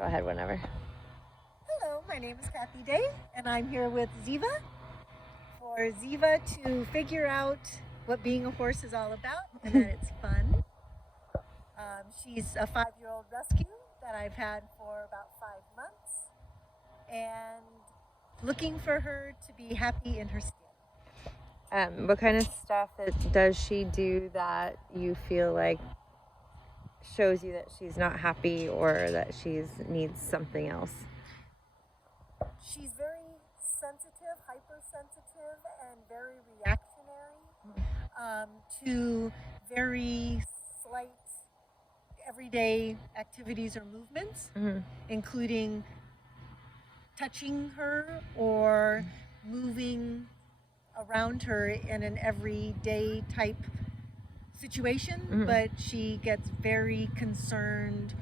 Go ahead whenever. Hello, my name is Kathy Day, and I'm here with Ziva for Ziva to figure out what being a horse is all about and that it's fun. She's a 5-year-old rescue that I've had for about 5 months, and looking for her to be happy in her skin. What kind of stuff does she do that you feel like shows you that she's not happy or that she's needs something else? She's very sensitive, hypersensitive, and very reactionary to very slight everyday activities or movements, including touching her or moving around her in an everyday type situation, but she gets very concerned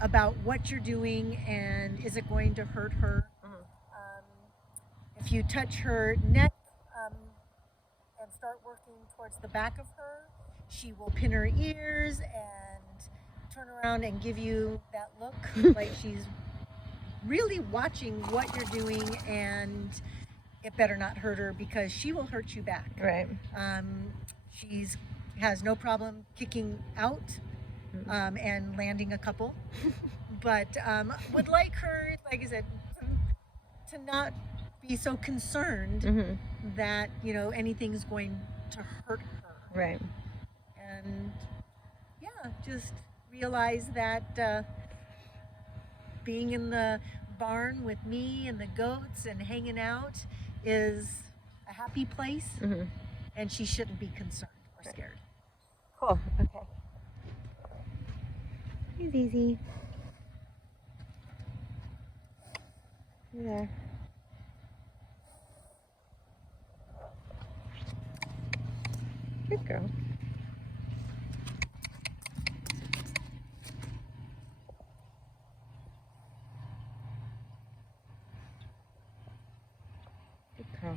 about what you're doing and is it going to hurt her. If you touch her neck and start working towards the back of her, she will pin her ears and turn around and give you that look like she's really watching what you're doing, and it better not hurt her because she will hurt you back. Right. She's has no problem kicking out and landing a couple, but would like her, like I said, to not be so concerned that anything's going to hurt her. Right. And yeah, just realize that being in the barn with me and the goats and hanging out is a happy place, and she shouldn't be concerned or scared. Cool. Okay. He's easy. You're there. Good girl. Good girl.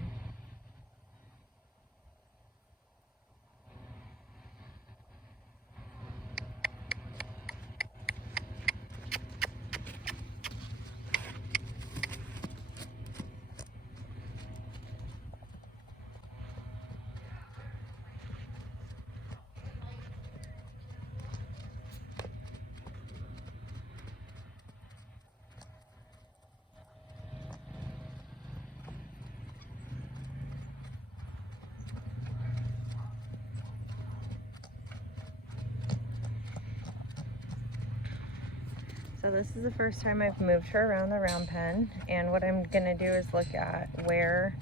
So this is the first time I've moved her around the round pen, and what I'm gonna do is look at where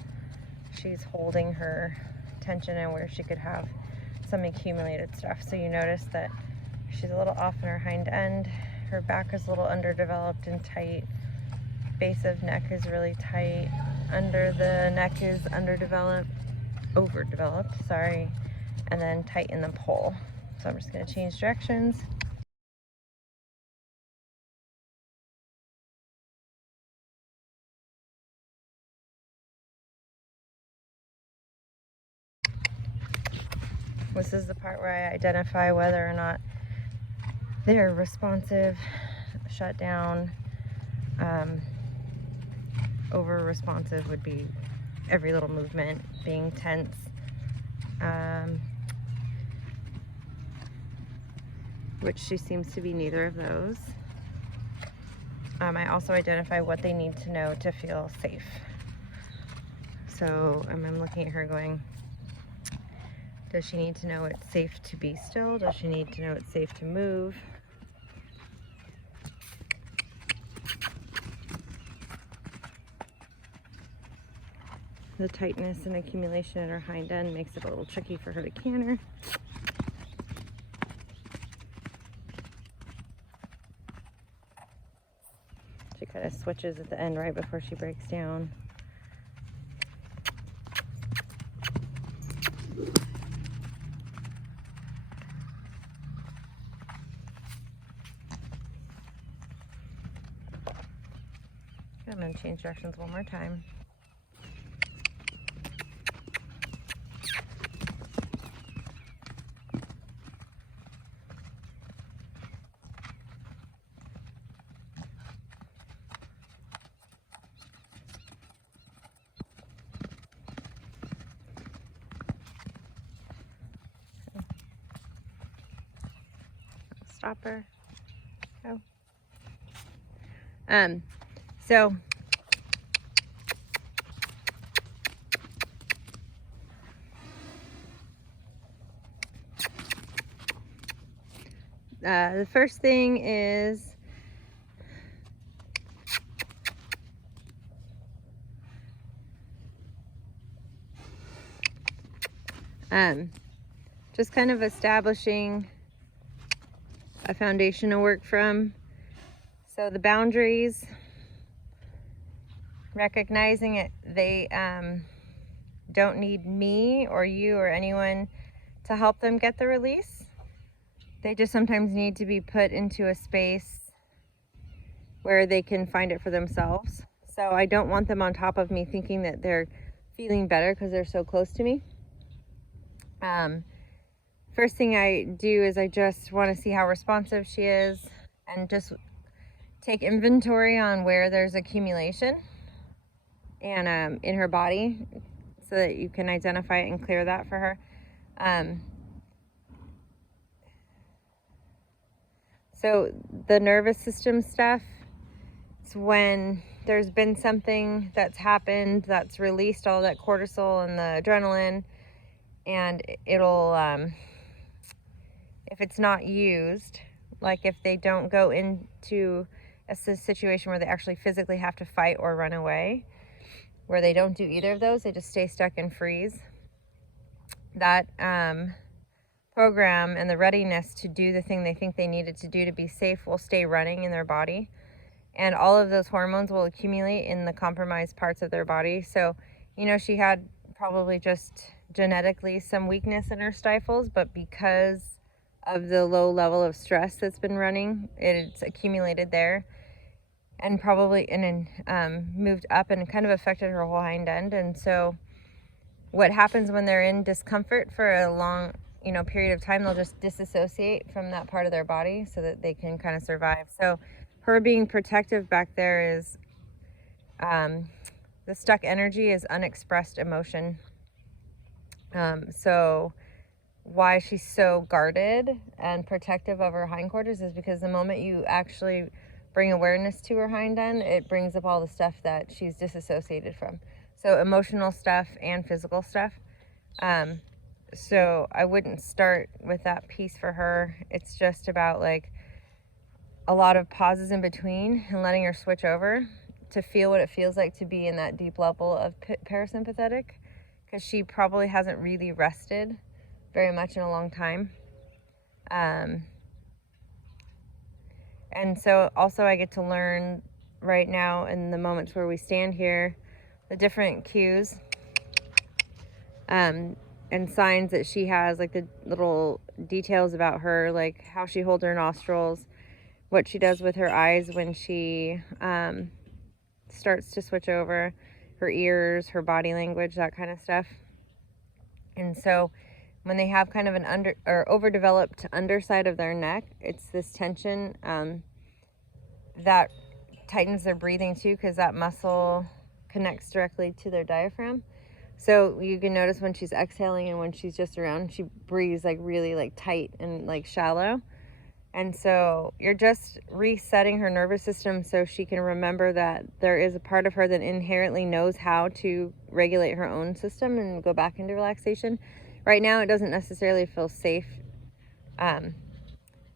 she's holding her tension and where she could have some accumulated stuff. So you notice that she's a little off in her hind end, her back is a little underdeveloped and tight, base of neck is really tight, under the neck is overdeveloped, sorry, and then tight in the poll. So I'm just gonna change directions. This is the part where I identify whether or not they're responsive, shut down. Over responsive would be every little movement, being tense. Which she seems to be neither of those. I also identify what they need to know to feel safe. So I'm looking at her going, does she need to know it's safe to be still? Does she need to know it's safe to move? The tightness and accumulation in her hind end makes it a little tricky for her to canter. She kind of switches at the end right before she breaks down. I'm going to change directions one more time. Stop her. Oh. So the first thing is just kind of establishing a foundation to work from. So the boundaries, recognizing it, they don't need me or you or anyone to help them get the release. They just sometimes need to be put into a space where they can find it for themselves. So I don't want them on top of me thinking that they're feeling better because they're so close to me. First thing I do is I just want to see how responsive she is and just take inventory on where there's accumulation and in her body so that you can identify it and clear that for her. So the nervous system stuff, it's when there's been something that's happened that's released all that cortisol and the adrenaline, and it'll, if it's not used, like if they don't go into a situation where they actually physically have to fight or run away, where they don't do either of those, they just stay stuck and freeze, that program and the readiness to do the thing they think they needed to do to be safe will stay running in their body. And all of those hormones will accumulate in the compromised parts of their body. So, you know, she had probably just genetically some weakness in her stifles, but because of the low level of stress that's been running, it's accumulated there and probably moved up and kind of affected her whole hind end. And so what happens when they're in discomfort for a long, period of time, they'll just disassociate from that part of their body so that they can kind of survive. So her being protective back there is, the stuck energy is unexpressed emotion. So why she's so guarded and protective of her hindquarters is because the moment you actually bring awareness to her hind end, it brings up all the stuff that she's disassociated from. So emotional stuff and physical stuff. So I wouldn't start with that piece for her. It's just about like a lot of pauses in between and letting her switch over to feel what it feels like to be in that deep level of parasympathetic, because she probably hasn't really rested very much in a long time. And so also I get to learn right now in the moments where we stand here, the different cues and signs that she has, like the little details about her, like how she holds her nostrils, what she does with her eyes when she starts to switch over, her ears, her body language, that kind of stuff. And so when they have kind of an overdeveloped underside of their neck, it's this tension that tightens their breathing too, because that muscle connects directly to their diaphragm. So you can notice when she's exhaling and when she's just around, she breathes like really like tight and like shallow. And so you're just resetting her nervous system so she can remember that there is a part of her that inherently knows how to regulate her own system and go back into relaxation. Right now, it doesn't necessarily feel safe. But,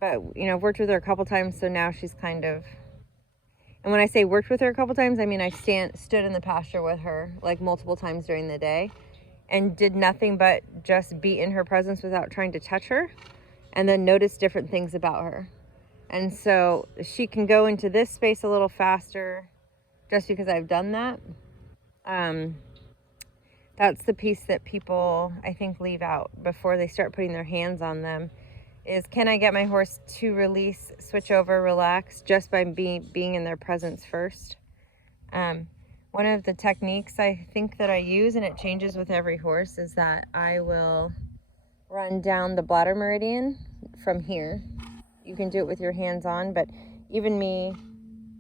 I've worked with her a couple times, so now she's kind of... And when I say worked with her a couple times, I mean I stood in the pasture with her like multiple times during the day and did nothing but just be in her presence without trying to touch her, and then notice different things about her. And so she can go into this space a little faster just because I've done that. That's the piece that people, I think, leave out before they start putting their hands on them, is can I get my horse to release, switch over, relax just by being in their presence first. One of the techniques I think that I use, and it changes with every horse, is that I will run down the bladder meridian from here. You can do it with your hands on, but even me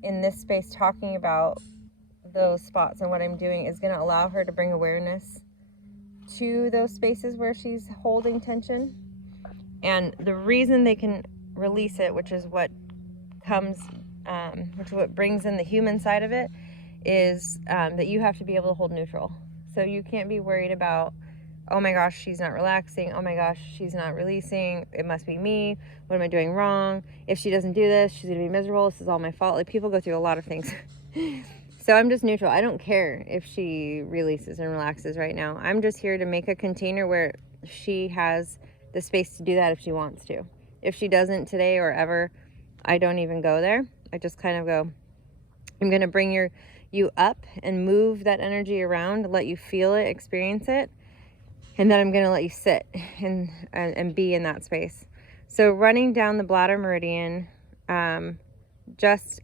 in this space talking about those spots and what I'm doing is going to allow her to bring awareness to those spaces where she's holding tension. And the reason they can release it, which is what comes, which is what brings in the human side of it, is that you have to be able to hold neutral. So you can't be worried about, oh my gosh, she's not relaxing. Oh my gosh, she's not releasing. It must be me. What am I doing wrong? If she doesn't do this, she's going to be miserable. This is all my fault. Like, people go through a lot of things. So I'm just neutral. I don't care if she releases and relaxes right now. I'm just here to make a container where she has the space to do that if she wants to. If she doesn't today or ever, I don't even go there. I just kind of go, I'm going to bring you up and move that energy around, let you feel it, experience it. And then I'm going to let you sit and be in that space. So running down the bladder meridian, just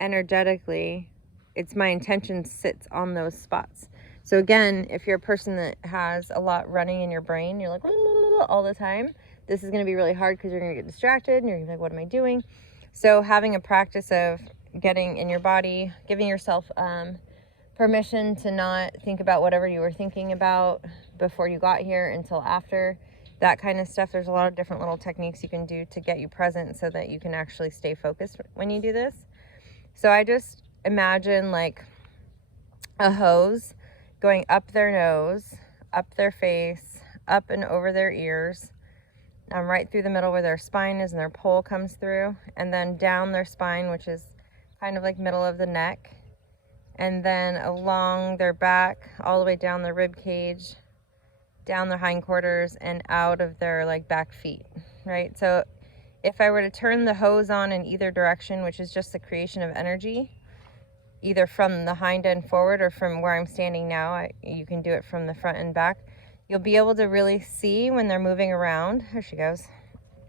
energetically, it's my intention sits on those spots. So again, if you're a person that has a lot running in your brain, you're like all the time, this is going to be really hard because you're going to get distracted and you're going to be like, what am I doing? So having a practice of getting in your body, giving yourself permission to not think about whatever you were thinking about before you got here until after, that kind of stuff. There's a lot of different little techniques you can do to get you present so that you can actually stay focused when you do this. So I just imagine like a hose going up their nose, up their face, up and over their ears, right through the middle where their spine is and their pole comes through, and then down their spine, which is kind of like middle of the neck, and then along their back, all the way down their rib cage, down their hindquarters, and out of their like back feet, right? So if I were to turn the hose on in either direction, which is just the creation of energy, either from the hind end forward or from where I'm standing now, you can do it from the front and back, you'll be able to really see when they're moving around, there she goes,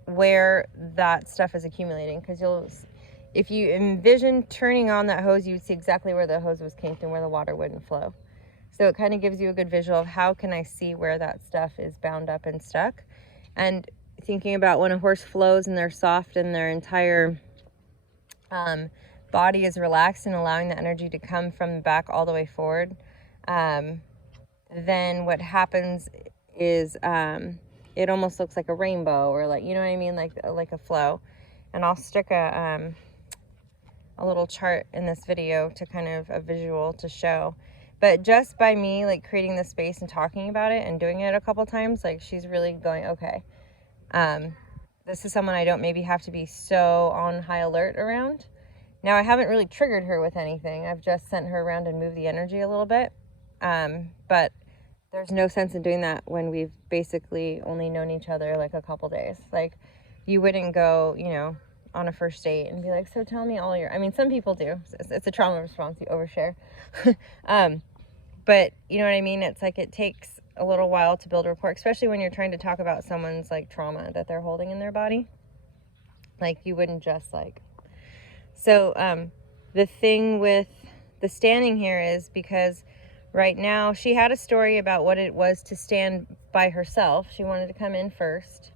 where that stuff is accumulating. Because if you envision turning on that hose, you would see exactly where the hose was kinked and where the water wouldn't flow. So it kind of gives you a good visual of how can I see where that stuff is bound up and stuck. And thinking about when a horse flows and they're soft and their entire body is relaxed and allowing the energy to come from the back all the way forward, then what happens is it almost looks like a rainbow, or like, you know what I mean, like a flow. And I'll stick a little chart in this video to kind of a visual to show. But just by me like creating the space and talking about it and doing it a couple times, like she's really going, okay, this is someone I don't maybe have to be so on high alert around. Now I haven't really triggered her with anything. I've just sent her around and moved the energy a little bit. But there's no sense in doing that when we've basically only known each other like a couple days. Like, you wouldn't go, you know, on a first date and be like, so tell me all your, I mean, some people do. It's a trauma response, you overshare. But you know what I mean? It's like it takes a little while to build rapport, especially when you're trying to talk about someone's like trauma that they're holding in their body. Like, you wouldn't just like, so the thing with the standing here is because right now she had a story about what it was to stand by herself. She wanted to come in first.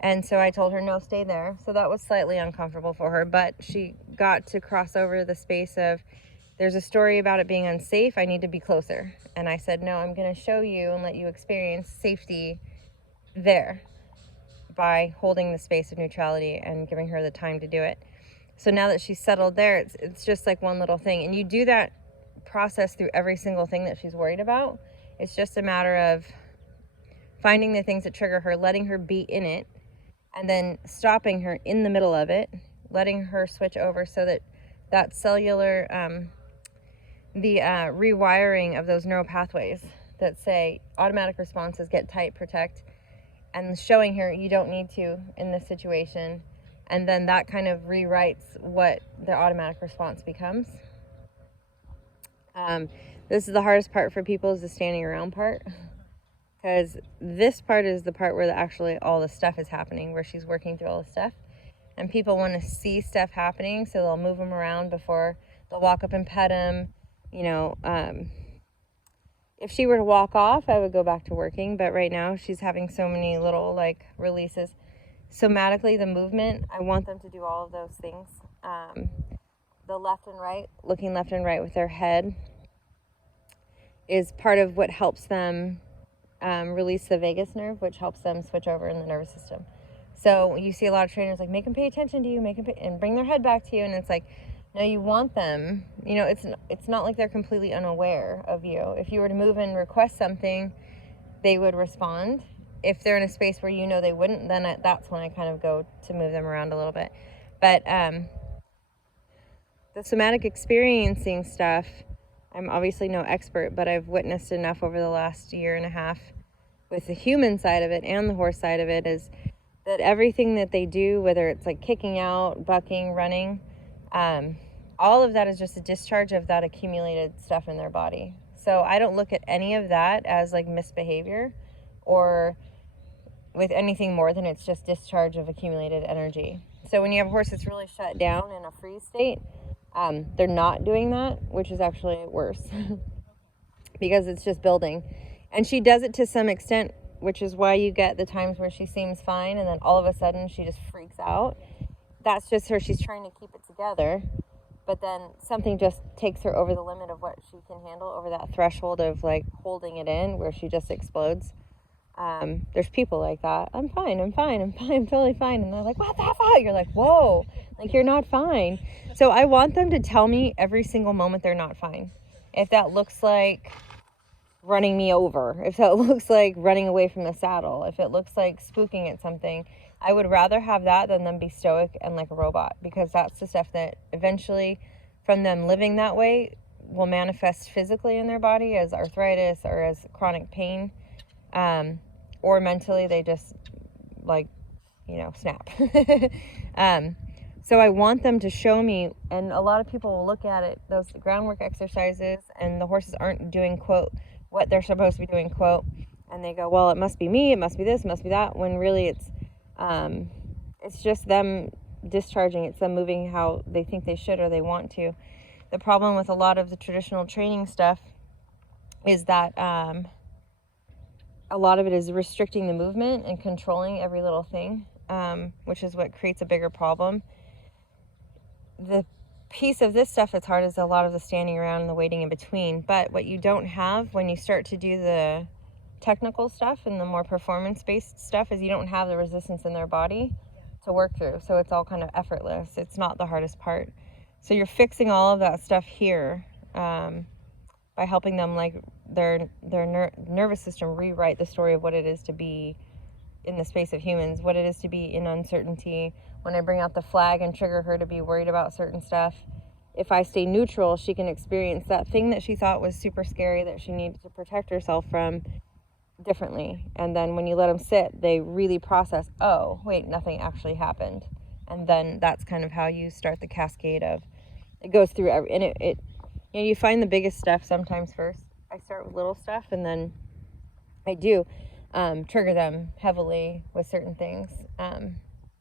And so I told her, no, stay there. So that was slightly uncomfortable for her, but she got to cross over the space of, there's a story about it being unsafe. I need to be closer. And I said, no, I'm going to show you and let you experience safety there by holding the space of neutrality and giving her the time to do it. So now that she's settled there, it's just like one little thing. And you do that process through every single thing that she's worried about. It's just a matter of finding the things that trigger her, letting her be in it, and then stopping her in the middle of it, letting her switch over so that that cellular, rewiring of those neural pathways that say automatic responses, get tight, protect, and showing her you don't need to in this situation. And then that kind of rewrites what the automatic response becomes. This is the hardest part for people, is the standing around part. Because this part is the part where actually all the stuff is happening, where she's working through all the stuff. And people want to see stuff happening, so they'll move them around before they'll walk up and pet them. You know, if she were to walk off, I would go back to working. But right now she's having so many little like releases. Somatically, the movement, I want them to do all of those things. The left and right, looking left and right with their head, is part of what helps them release the vagus nerve, which helps them switch over in the nervous system. So you see a lot of trainers like, make them pay attention to you, and bring their head back to you. And it's like, no, you want them, you know, it's not like they're completely unaware of you. If you were to move and request something, they would respond. If they're in a space where you know they wouldn't, then that's when I kind of go to move them around a little bit. But the somatic experiencing stuff, I'm obviously no expert, but I've witnessed enough over the last year and a half with the human side of it and the horse side of it, is that everything that they do, whether it's like kicking out, bucking, running, all of that is just a discharge of that accumulated stuff in their body. So I don't look at any of that as like misbehavior or with anything more than it's just discharge of accumulated energy. So when you have a horse that's really shut down in a freeze state, they're not doing that, which is actually worse because it's just building. And she does it to some extent, which is why you get the times where she seems fine and then all of a sudden she just freaks out. That's just her. She's trying to keep it together, but then something just takes her over the limit of what she can handle, over that threshold of like holding it in where she just explodes. There's people like that. I'm fine, I'm totally fine. And they're like, what the fuck? You're like, whoa, like you're not fine. So I want them to tell me every single moment they're not fine. If that looks like running me over, if that looks like running away from the saddle, if it looks like spooking at something, I would rather have that than them be stoic and like a robot, because that's the stuff that eventually from them living that way will manifest physically in their body as arthritis or as chronic pain, or mentally they just like, you know, snap. So I want them to show me, and a lot of people will look at it, those groundwork exercises, and the horses aren't doing, quote, what they're supposed to be doing, quote, and they go, well, it must be me, it must be this, it must be that, when really it's just them discharging, it's them moving how they think they should or they want to. The problem with a lot of the traditional training stuff is that a lot of it is restricting the movement and controlling every little thing, which is what creates a bigger problem. The piece of this stuff that's hard is a lot of the standing around and the waiting in between. But what you don't have when you start to do the technical stuff and the more performance-based stuff is you don't have the resistance in their body to work through. So it's all kind of effortless. It's not the hardest part. So you're fixing all of that stuff here by helping them, like their nervous system, rewrite the story of what it is to be in the space of humans, what it is to be in uncertainty. When I bring out the flag and trigger her to be worried about certain stuff, if I stay neutral, she can experience that thing that she thought was super scary that she needed to protect herself from differently. And then when you let them sit, they really process, oh, wait, nothing actually happened. And then that's kind of how you start the cascade of, it goes through every, and it you know, you find the biggest stuff sometimes first. I start with little stuff, and then I do trigger them heavily with certain things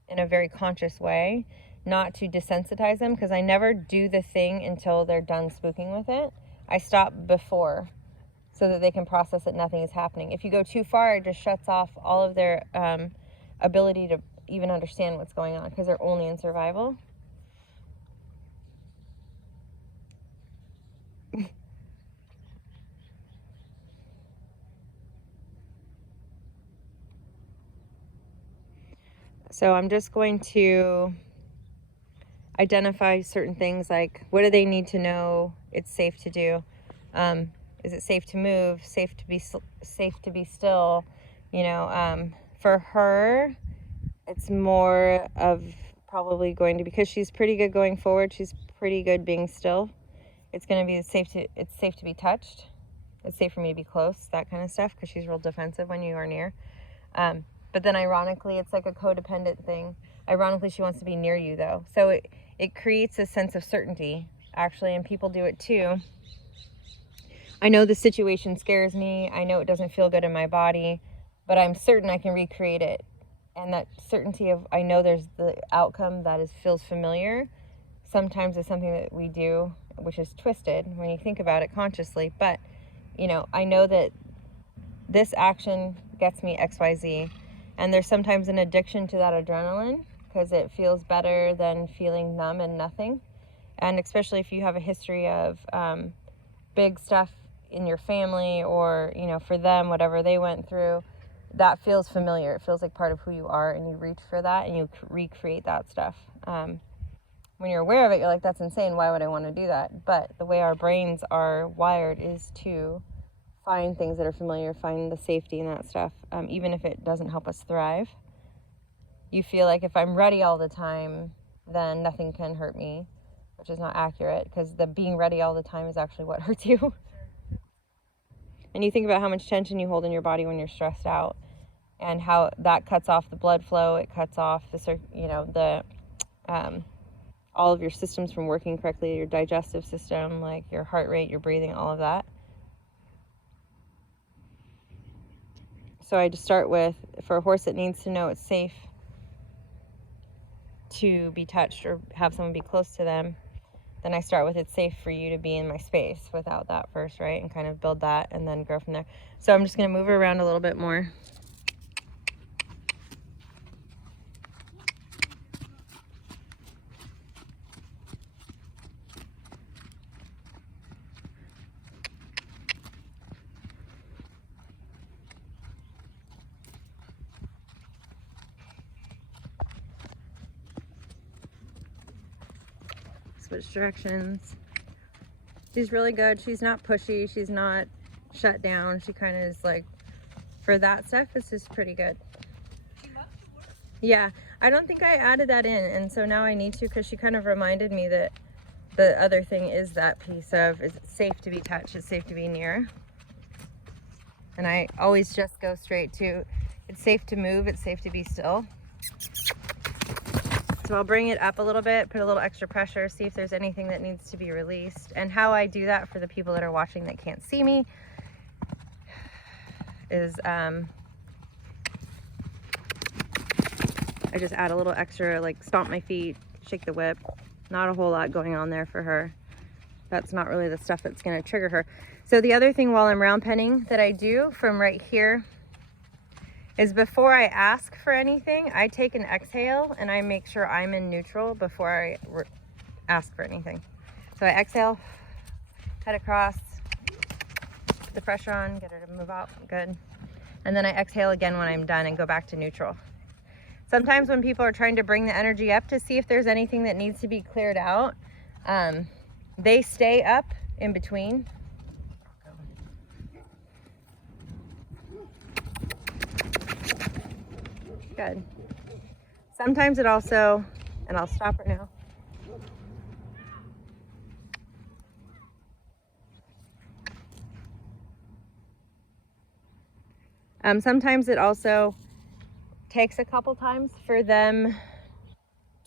in a very conscious way, not to desensitize them, because I never do the thing until they're done spooking with it. I stop before so that they can process that nothing is happening. If you go too far, it just shuts off all of their ability to even understand what's going on, because they're only in survival. So I'm just going to identify certain things, like what do they need to know it's safe to do? Is it safe to move? Safe to be still? You know, for her, it's more of probably going to, because she's pretty good going forward. She's pretty good being still. It's going to be safe to be touched. It's safe for me to be close, that kind of stuff, because she's real defensive when you are near. But then ironically, it's like a codependent thing. Ironically, she wants to be near you, though. So it creates a sense of certainty, actually, and people do it too. I know the situation scares me. I know it doesn't feel good in my body, but I'm certain I can recreate it. And that certainty of, I know there's the outcome that feels familiar, sometimes is something that we do, which is twisted when you think about it consciously. But, you know, I know that this action gets me XYZ. And there's sometimes an addiction to that adrenaline, because it feels better than feeling numb and nothing. And especially if you have a history of big stuff in your family, or, you know, for them, whatever they went through, that feels familiar. It feels like part of who you are, and you reach for that and you recreate that stuff. When you're aware of it, you're like, that's insane. Why would I want to do that? But the way our brains are wired is to find things that are familiar, find the safety in that stuff, even if it doesn't help us thrive. You feel like if I'm ready all the time, then nothing can hurt me, which is not accurate, because the being ready all the time is actually what hurts you. And you think about how much tension you hold in your body when you're stressed out, and how that cuts off the blood flow. It cuts off the all of your systems from working correctly, your digestive system, like your heart rate, your breathing, all of that. So I just start with, for a horse that needs to know it's safe to be touched or have someone be close to them, then I start with, it's safe for you to be in my space without that first, right? And kind of build that and then grow from there. So I'm just going to move her around a little bit more. Switch directions. She's really good. She's not pushy. She's not shut down. She kind of is like, for that stuff, it's just pretty good. She loves to work. Yeah, I don't think I added that in, and so now I need to, because she kind of reminded me that the other thing is that piece of, is it safe to be touched, it's safe to be near. And I always just go straight to, it's safe to move, it's safe to be still. So I'll bring it up a little bit, put a little extra pressure, see if there's anything that needs to be released. And how I do that for the people that are watching that can't see me is I just add a little extra, like stomp my feet, shake the whip. Not a whole lot going on there for her. That's not really the stuff that's going to trigger her. So the other thing while I'm round penning that I do from right here is, before I ask for anything, I take an exhale and I make sure I'm in neutral before I ask for anything. So I exhale, head across, put the pressure on, get her to move out, good. And then I exhale again when I'm done and go back to neutral. Sometimes when people are trying to bring the energy up to see if there's anything that needs to be cleared out, they stay up in between. Good. Sometimes it also, and I'll stop her now. Sometimes it also takes a couple times for them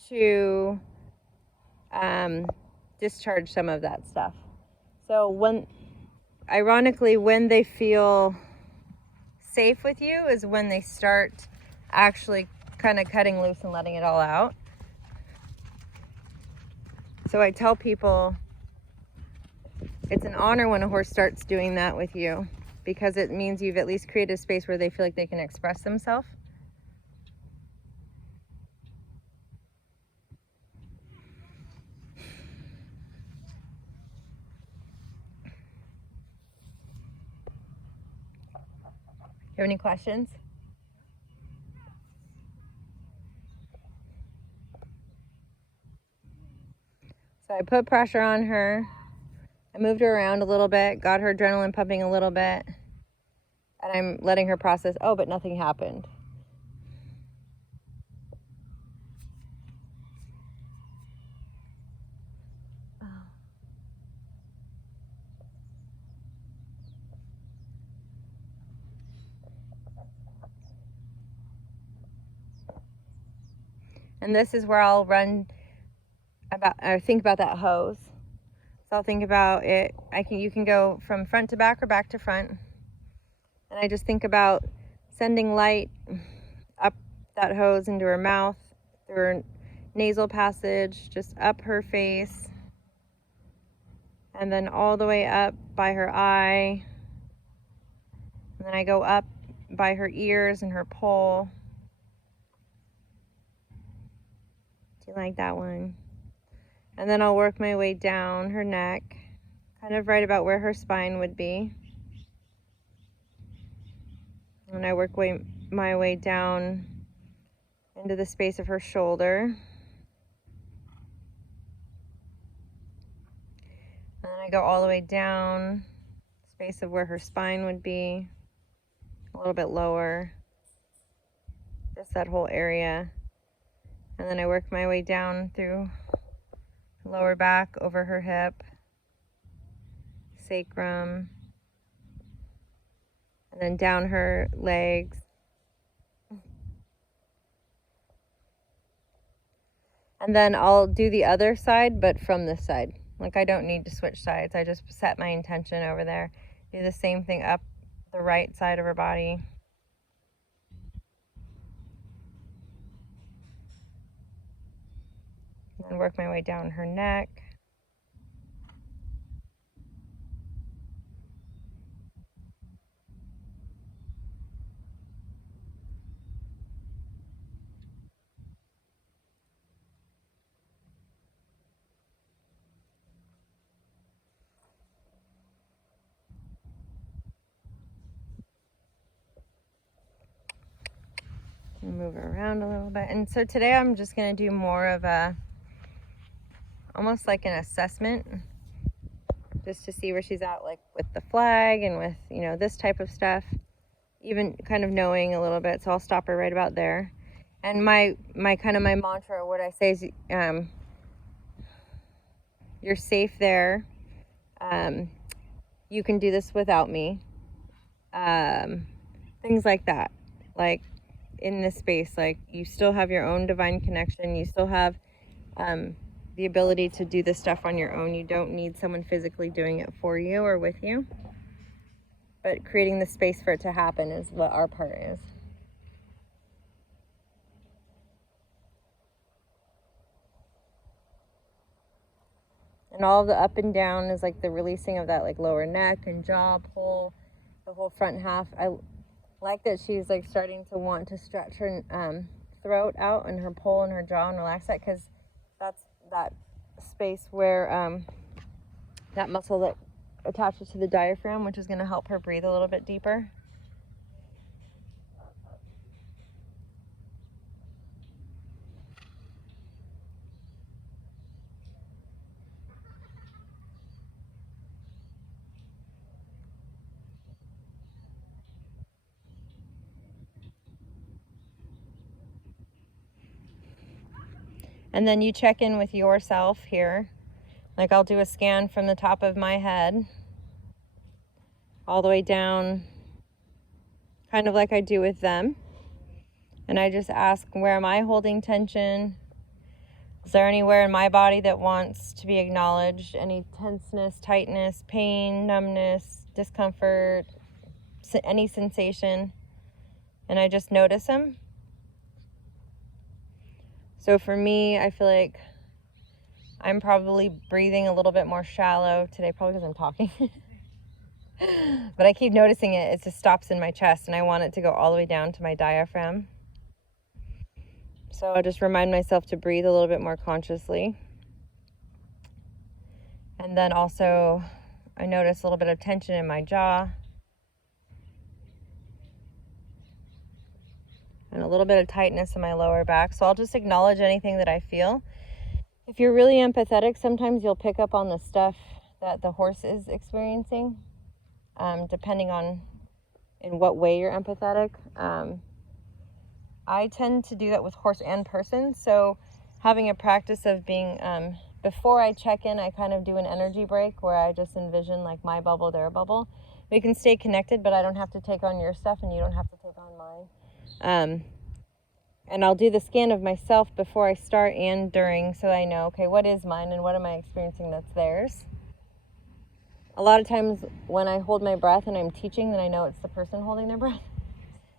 to discharge some of that stuff. So ironically, when they feel safe with you is when they start actually kind of cutting loose and letting it all out. So I tell people it's an honor when a horse starts doing that with you, because it means you've at least created a space where they feel like they can express themselves. You have any questions? So I put pressure on her. I moved her around a little bit, got her adrenaline pumping a little bit, and I'm letting her process, oh, but nothing happened. And this is where I'll think about that hose. So I'll think about it. You can go from front to back or back to front. And I just think about sending light up that hose into her mouth, through her nasal passage, just up her face, and then all the way up by her eye. And then I go up by her ears and her poll. Do you like that one? And then I'll work my way down her neck, kind of right about where her spine would be. And I work my way down into the space of her shoulder. And then I go all the way down, space of where her spine would be, a little bit lower, just that whole area. And then I work my way down through lower back, over her hip, sacrum, and then down her legs. And then I'll do the other side, but from this side. Like, I don't need to switch sides. I just set my intention over there. Do the same thing up the right side of her body. And work my way down her neck. Move her around a little bit. And so today I'm just going to do more of a, almost like an assessment, just to see where she's at, like with the flag and with, you know, this type of stuff, even kind of knowing a little bit. So I'll stop her right about there. And my mantra, what I say is, you're safe there. You can do this without me. Things like that. Like, in this space, like, you still have your own divine connection. You still have the ability to do this stuff on your own. You don't need someone physically doing it for you or with you. But creating the space for it to happen is what our part is. And all of the up and down is like the releasing of that, like, lower neck and jaw pull, the whole front half. I like that she's like starting to want to stretch her throat out and her pull and her jaw and relax that, because that's that space where that muscle that attaches to the diaphragm, which is going to help her breathe a little bit deeper. And then you check in with yourself here. Like, I'll do a scan from the top of my head all the way down, kind of like I do with them. And I just ask, where am I holding tension? Is there anywhere in my body that wants to be acknowledged? Any tenseness, tightness, pain, numbness, discomfort, any sensation? And I just notice them. So for me, I feel like I'm probably breathing a little bit more shallow today, probably because I'm talking. But I keep noticing it. It just stops in my chest, and I want it to go all the way down to my diaphragm. So I just remind myself to breathe a little bit more consciously. And then also, I notice a little bit of tension in my jaw. And a little bit of tightness in my lower back. So I'll just acknowledge anything that I feel. If you're really empathetic, sometimes you'll pick up on the stuff that the horse is experiencing, depending on in what way you're empathetic. I tend to do that with horse and person. So having a practice of being, before I check in, I kind of do an energy break where I just envision like my bubble, their bubble. We can stay connected, but I don't have to take on your stuff and you don't have to take on mine. And I'll do the scan of myself before I start and during, so I know, okay, what is mine and what am I experiencing that's theirs? A lot of times when I hold my breath and I'm teaching, then I know it's the person holding their breath.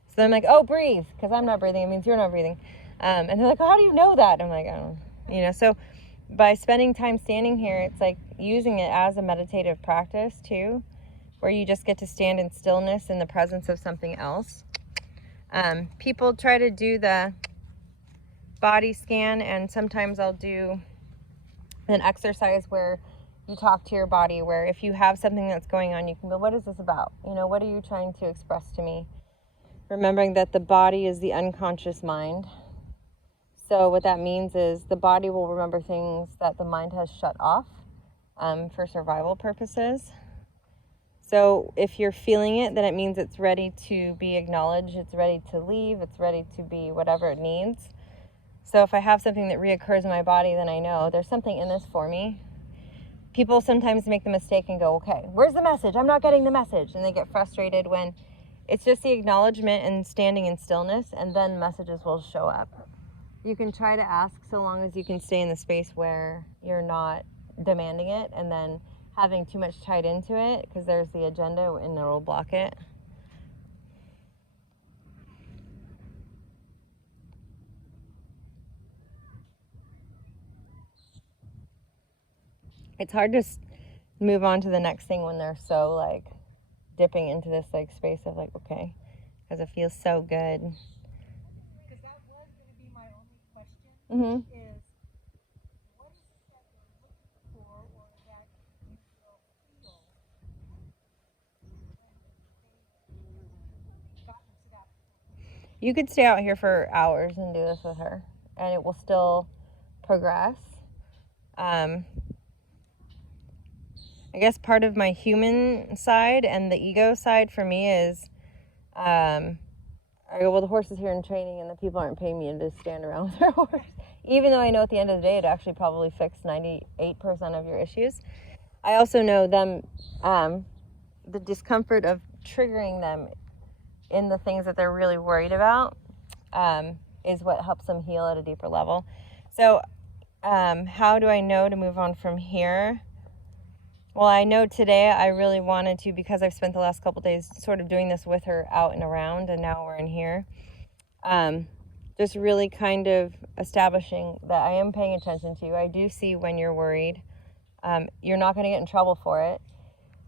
So then I'm like, oh, breathe, because I'm not breathing. It means you're not breathing. And they're like, oh, how do you know that? I'm like, I don't know. You know, so by spending time standing here, it's like using it as a meditative practice too, where you just get to stand in stillness in the presence of something else. People try to do the body scan, and sometimes I'll do an exercise where you talk to your body, where if you have something that's going on, you can go, what is this about? You know, what are you trying to express to me? remembering that the body is the unconscious mind. So what that means is the body will remember things that the mind has shut off for survival purposes. So if you're feeling it, then it means it's ready to be acknowledged, it's ready to leave, it's ready to be whatever it needs. So if I have something that reoccurs in my body, then I know there's something in this for me. People sometimes make the mistake and go, okay, where's the message? I'm not getting the message. And they get frustrated when it's just the acknowledgement and standing in stillness, and then messages will show up. You can try to ask so long as you can stay in the space where you're not demanding it and then having too much tied into it, because there's the agenda and it'll block it. It's hard to move on to the next thing when they're so like dipping into this like space of like, okay, because it feels so good. Because that was going to be my only question. Mm-hmm. Is what is it that you're looking for, or that you will feel when they've gotten to that point? You could stay out here for hours and do this with her, and it will still progress. I guess part of my human side and the ego side for me is, I go, well, the horse is here in training and the people aren't paying me to stand around with their horse. Even though I know at the end of the day it actually probably fixed 98% of your issues. I also know them, the discomfort of triggering them in the things that they're really worried about is what helps them heal at a deeper level. So how do I know to move on from here? Well, I know today I really wanted to, because I've spent the last couple days sort of doing this with her out and around, and now we're in here. Just really kind of establishing that I am paying attention to you. I do see when you're worried. You're not going to get in trouble for it.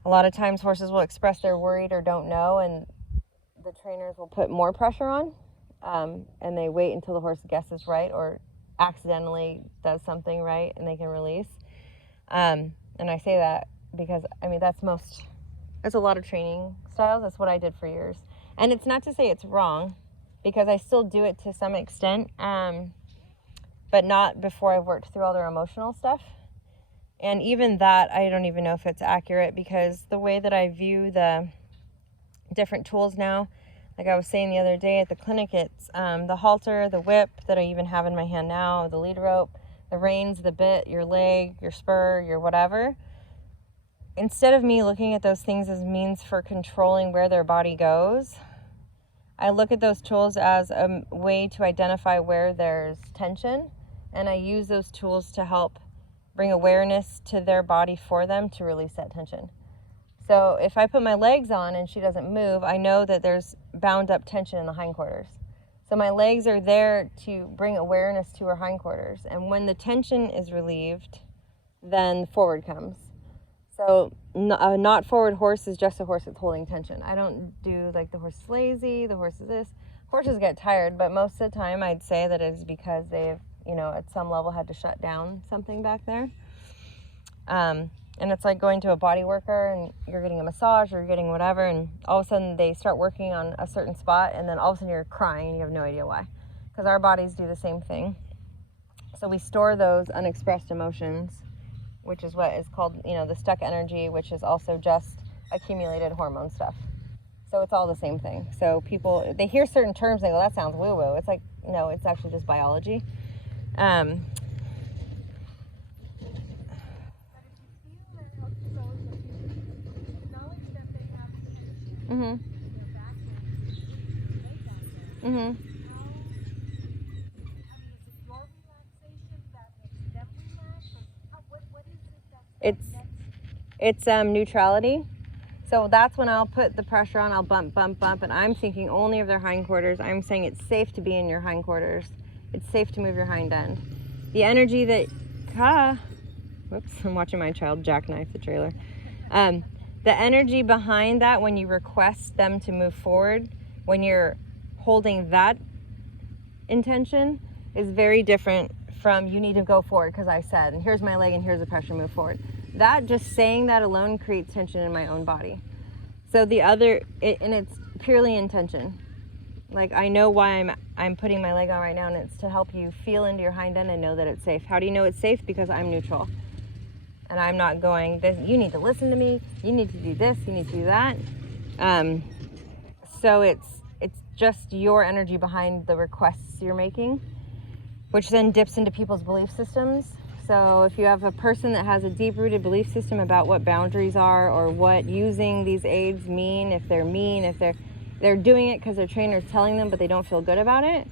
A lot of times horses will express they're worried or don't know, and the trainers will put more pressure on, and they wait until the horse guesses right or accidentally does something right and they can release. And I say that because, I mean, that's a lot of training styles. That's what I did for years. And it's not to say it's wrong, because I still do it to some extent, but not before I've worked through all their emotional stuff. And even that, I don't even know if it's accurate, because the way that I view the different tools now, like I was saying the other day at the clinic, it's the halter, the whip that I even have in my hand now, the lead rope, the reins, the bit, your leg, your spur, your whatever. Instead of me looking at those things as means for controlling where their body goes, I look at those tools as a way to identify where there's tension, and I use those tools to help bring awareness to their body for them to release that tension. So if I put my legs on and she doesn't move, I know that there's bound up tension in the hindquarters. So my legs are there to bring awareness to her hindquarters. And when the tension is relieved, then forward comes. So a not forward horse is just a horse that's holding tension. I don't do like the horse is lazy, the horse is this. Horses get tired, but most of the time I'd say that it's because they've, at some level had to shut down something back there. And it's like going to a body worker and you're getting a massage or you're getting whatever, and all of a sudden they start working on a certain spot, and then all of a sudden you're crying and you have no idea why. Because our bodies do the same thing. So we store those unexpressed emotions, which is what is called, the stuck energy, which is also just accumulated hormone stuff. So it's all the same thing. So people, they hear certain terms, they go, that sounds woo-woo. It's like, no, it's actually just biology. Mm-hmm. Mm-hmm. It's neutrality. So that's when I'll put the pressure on, I'll bump, and I'm thinking only of their hindquarters. I'm saying it's safe to be in your hindquarters. It's safe to move your hind end. The energy that, whoops, I'm watching my child jackknife the trailer. The energy behind that, when you request them to move forward, when you're holding that intention, is very different from you need to go forward because I said, and here's my leg and here's the pressure, move forward. That, just saying that alone creates tension in my own body. So the other, and it's purely intention. Like, I know why I'm putting my leg on right now, and it's to help you feel into your hind end and know that it's safe. How do you know it's safe? Because I'm neutral. And I'm not going, you need to listen to me, you need to do this, you need to do that. So it's just your energy behind the requests you're making, which then dips into people's belief systems. So if you have a person that has a deep-rooted belief system about what boundaries are or what using these aids mean, if they're doing it because their trainer's telling them but they don't feel good about it,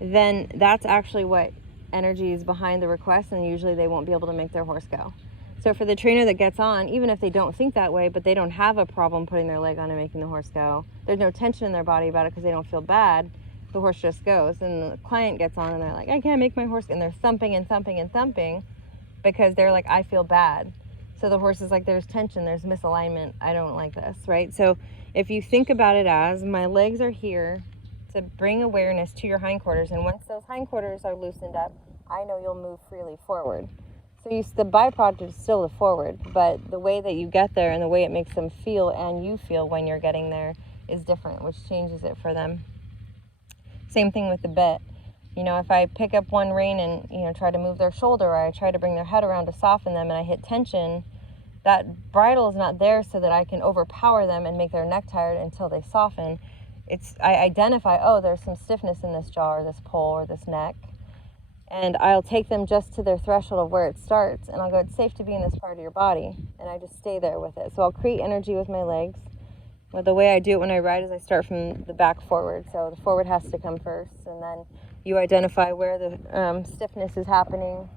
then that's actually what energy is behind the request, and usually they won't be able to make their horse go. So for the trainer that gets on, even if they don't think that way, but they don't have a problem putting their leg on and making the horse go, there's no tension in their body about it because they don't feel bad, the horse just goes. And the client gets on and they're like, I can't make my horse, and they're thumping and thumping and thumping because they're like, I feel bad. So the horse is like, there's tension, there's misalignment, I don't like this, right? So if you think about it as, my legs are here to bring awareness to your hindquarters, and once those hindquarters are loosened up, I know you'll move freely forward. So the byproduct is still the forward, but the way that you get there and the way it makes them feel and you feel when you're getting there is different, which changes it for them. Same thing with the bit. You know, if I pick up one rein and, you know, try to move their shoulder, or I try to bring their head around to soften them, and I hit tension, that bridle is not there so that I can overpower them and make their neck tired until they soften. I identify, oh, there's some stiffness in this jaw or this pole or this neck, and I'll take them just to their threshold of where it starts, and I'll go, it's safe to be in this part of your body, and I just stay there with it. So I'll create energy with my legs. Well, the way I do it when I ride is I start from the back forward, so the forward has to come first, and then you identify where the stiffness is happening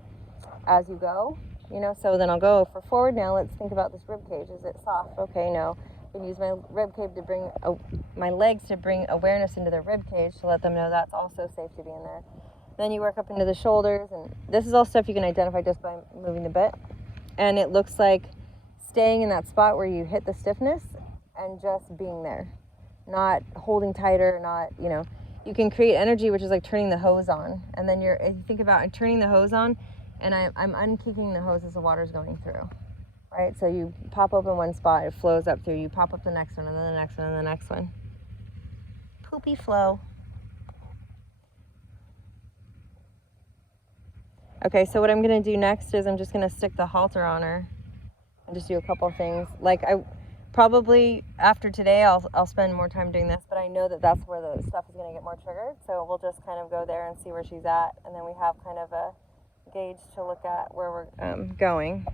as you go, you know. So then I'll go for forward. Now let's think about this rib cage. Is it soft? Okay, no. I'm going to use my rib cage to bring my legs to bring awareness into the rib cage to let them know that's also safe to be in there. Then you work up into the shoulders, and this is all stuff you can identify just by moving the bit. And it looks like staying in that spot where you hit the stiffness and just being there, not holding tighter, not, you know. You can create energy, which is like turning the hose on, and then if you think about turning the hose on, and I'm unkicking the hose as the water's going through, right? So you pop open one spot, it flows up through, you pop up the next one, and then the next one, and the next one. Poopy flow. Okay, so what I'm going to do next is I'm just going to stick the halter on her and just do a couple things. Like, I probably, after today, I'll spend more time doing this, but I know that that's where the stuff is going to get more triggered, so we'll just kind of go there and see where she's at, and then we have kind of a gauge to look at where we're going.